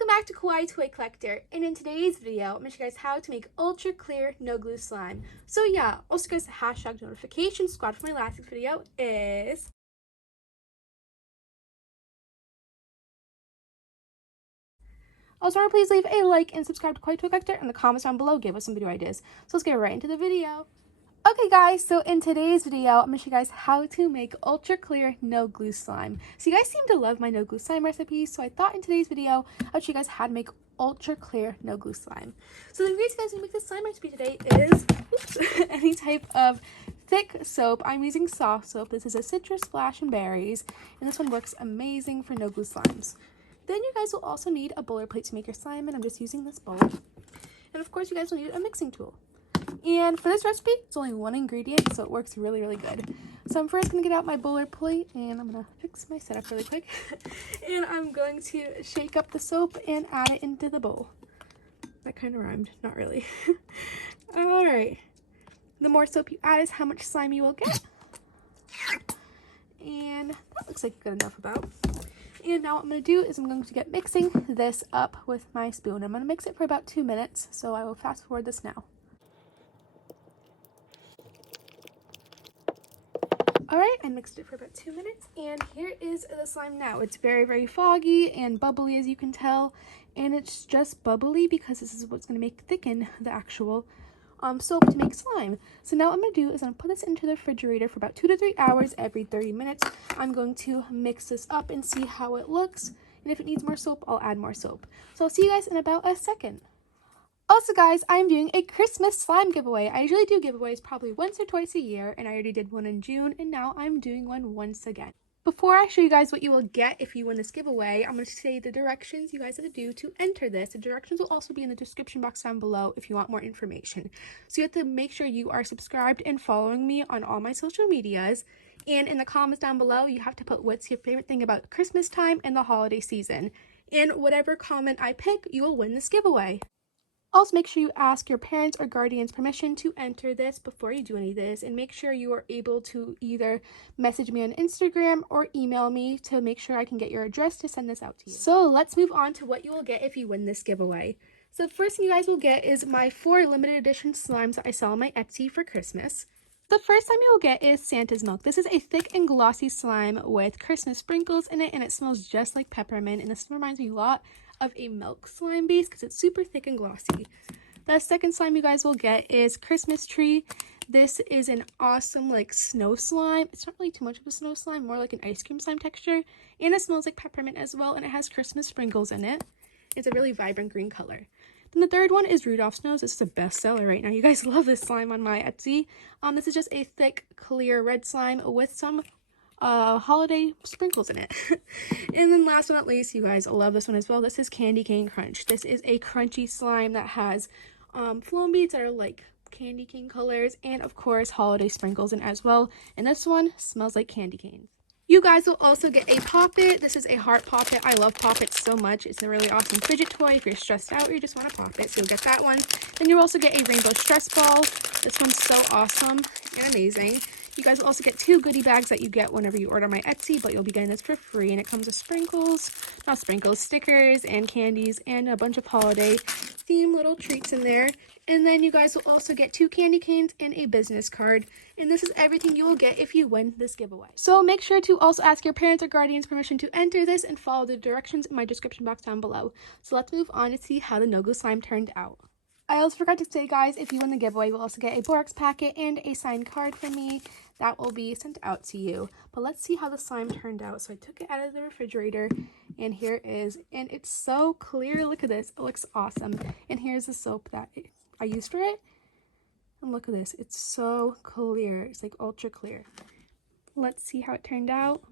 Welcome back to Kawaii Toy Collector, and in today's video, I'm going to show you guys how to make ultra clear no glue slime. So yeah, also guys, the hashtag notification squad for my last video is... Also, please leave a like and subscribe to Kawaii Toy Collector and the comments down below. Give us some video ideas. So let's get right into the video. Okay guys, so in today's video, I'm going to show you guys how to make ultra clear no glue slime. So you guys seem to love my no glue slime recipes, so I thought in today's video, I'll show you guys how to make ultra clear no glue slime. So the ingredients you guys to make this slime recipe today is any type of thick soap. I'm using soft soap. This is a citrus splash and berries, and this one works amazing for no glue slimes. Then you guys will also need a bowler plate to make your slime, and I'm just using this bowl. And of course you guys will need a mixing tool. And for this recipe, it's only one ingredient, so it works really, really good. So I'm first going to get out my bowler plate, and I'm going to fix my setup really quick. And I'm going to shake up the soap and add it into the bowl. That kind of rhymed, not really. Alright. The more soap you add is how much slime you will get. And that looks like good enough about. And now what I'm going to do is I'm going to get mixing this up with my spoon. I'm going to mix it for about 2 minutes, so I will fast forward this now. Alright, I mixed it for about 2 minutes, and here is the slime now. It's very, very foggy and bubbly, as you can tell, and it's just bubbly because this is what's going to thicken the actual soap to make slime. So now what I'm going to do is I'm going to put this into the refrigerator for about 2 to 3 hours every 30 minutes. I'm going to mix this up and see how it looks, and if it needs more soap, I'll add more soap. So I'll see you guys in about a second. Also guys, I'm doing a Christmas slime giveaway. I usually do giveaways probably once or twice a year, and I already did one in June, and now I'm doing one once again. Before I show you guys what you will get if you win this giveaway, I'm going to say the directions you guys have to do to enter this. The directions will also be in the description box down below if you want more information. So you have to make sure you are subscribed and following me on all my social medias. And in the comments down below, you have to put what's your favorite thing about Christmas time and the holiday season. And whatever comment I pick, you will win this giveaway. Also, make sure you ask your parents or guardians permission to enter this before you do any of this, and make sure you are able to either message me on Instagram or email me to make sure I can get your address to send this out to you. So let's move on to what you will get if you win this giveaway. So the first thing you guys will get is my 4 limited edition slimes that I sell on my Etsy for Christmas. The first time you will get is Santa's Milk. This is a thick and glossy slime with Christmas sprinkles in it, and it smells just like peppermint, and this reminds me a lot of a milk slime base because it's super thick and glossy. The second slime you guys will get is Christmas Tree. This is an awesome like snow slime. It's not really too much of a snow slime, more like an ice cream slime texture, and it smells like peppermint as well, and it has Christmas sprinkles in it. It's a really vibrant green color. Then the third one is Rudolph's Nose. This is a bestseller right now. You guys love this slime on my Etsy. This is just a thick, clear red slime with some holiday sprinkles in it. And then last but not least, you guys love this one as well. This is Candy Cane Crunch. This is a crunchy slime that has flown beads that are like candy cane colors, and of course holiday sprinkles in as well. And this one smells like candy canes. You guys will also get a poppet. This is a heart poppet. I love poppets so much. It's a really awesome fidget toy if you're stressed out or you just want a poppet, so you'll get that one. Then you'll also get a rainbow stress ball. This one's so awesome and amazing. You guys will also get 2 goodie bags that you get whenever you order my Etsy, but you'll be getting this for free, and it comes with stickers and candies and a bunch of holiday themed little treats in there. And then you guys will also get 2 candy canes and a business card, and this is everything you will get if you win this giveaway. So make sure to also ask your parents or guardians permission to enter this and follow the directions in my description box down below. So let's move on to see how the no glue slime turned out. I also forgot to say, guys, if you win the giveaway, you'll also get a borax packet and a signed card from me that will be sent out to you. But let's see how the slime turned out. So I took it out of the refrigerator, and here it is. And it's so clear. Look at this. It looks awesome. And here's the soap that I used for it. And look at this. It's so clear. It's like ultra clear. Let's see how it turned out.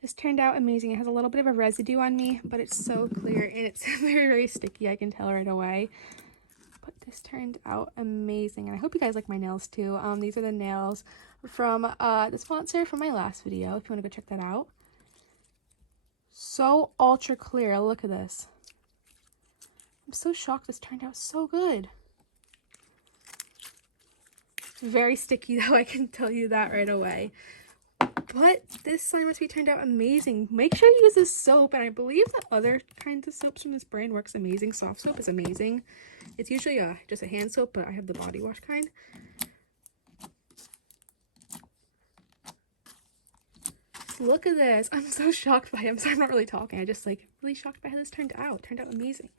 This turned out amazing. It has a little bit of a residue on me, but it's so clear, and it's very, very sticky. I can tell right away. But this turned out amazing, and I hope you guys like my nails too. These are the nails from the sponsor from my last video, if you want to go check that out. So ultra clear. Look at this. I'm so shocked this turned out so good. Very sticky though, I can tell you that right away. But this slime recipe turned out amazing. Make sure you use this soap, and I believe the other kinds of soaps from this brand works amazing. Soft soap is amazing. It's usually just a hand soap, but I have the body wash kind. Look at this. I'm so shocked by it. I'm sorry I'm not really talking. I just really shocked by how this turned out. It turned out amazing.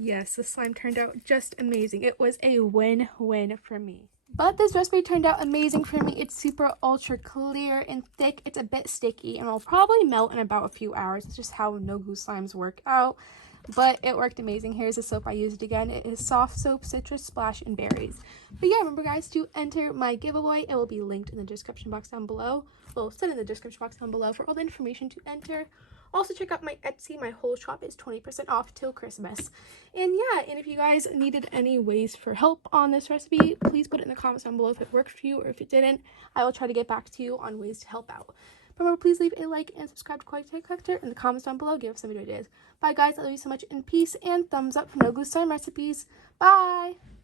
Yes, the slime turned out just amazing. It was a win-win for me. But this recipe turned out amazing for me. It's super ultra clear and thick. It's a bit sticky and will probably melt in about a few hours. It's just how no-glue slimes work out. But it worked amazing. Here's the soap I used again. It is soft soap, citrus, splash, and berries. But yeah, remember guys, to enter my giveaway, it will be linked in the description box down below. Well, set in the description box down below for all the information to enter. Also check out my Etsy. My whole shop is 20% off till Christmas. And yeah, and if you guys needed any ways for help on this recipe, please put it in the comments down below if it worked for you, or if it didn't, I will try to get back to you on ways to help out. But remember, please leave a like and subscribe to Kawaii Toy Collector in the comments down below. Give us some video ideas. Bye guys, I love you so much, and peace, and thumbs up for no glue slime recipes. Bye!